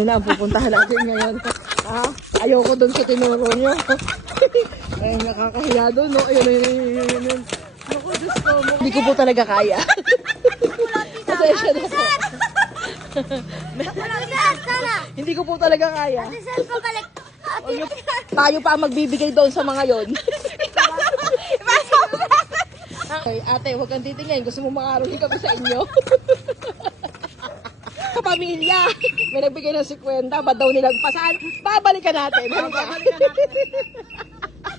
destiny na ang pupuntahan natin ngayon. Ha? Ayoko doon sa tinuro nyo. Ay, nakakahiya doon, no? Ayun. Naku, Diyos ko. Hindi ko po talaga kaya. Pasensya na po. Hindi ko po talaga kaya. Tayo pa ang magbibigay doon sa mga yon. Okay, ate, huwag kang titingin. Gusto mo makaruli kami sa inyo. Kapamilya. May nagbigay ng 50. Ba't daw nilagpasan? Babalikan natin.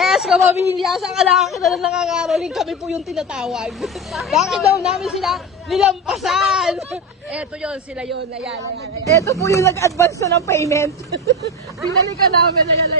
Yes, kapamilya. Sa kalaki na lang nangangaroling. Kami po yung tinatawag. Bakit daw namin sila nilampasan? Eto yun, sila yun. Ayan. Eto po yung nag-advance na ng payment. Binalikan namin. Ayan.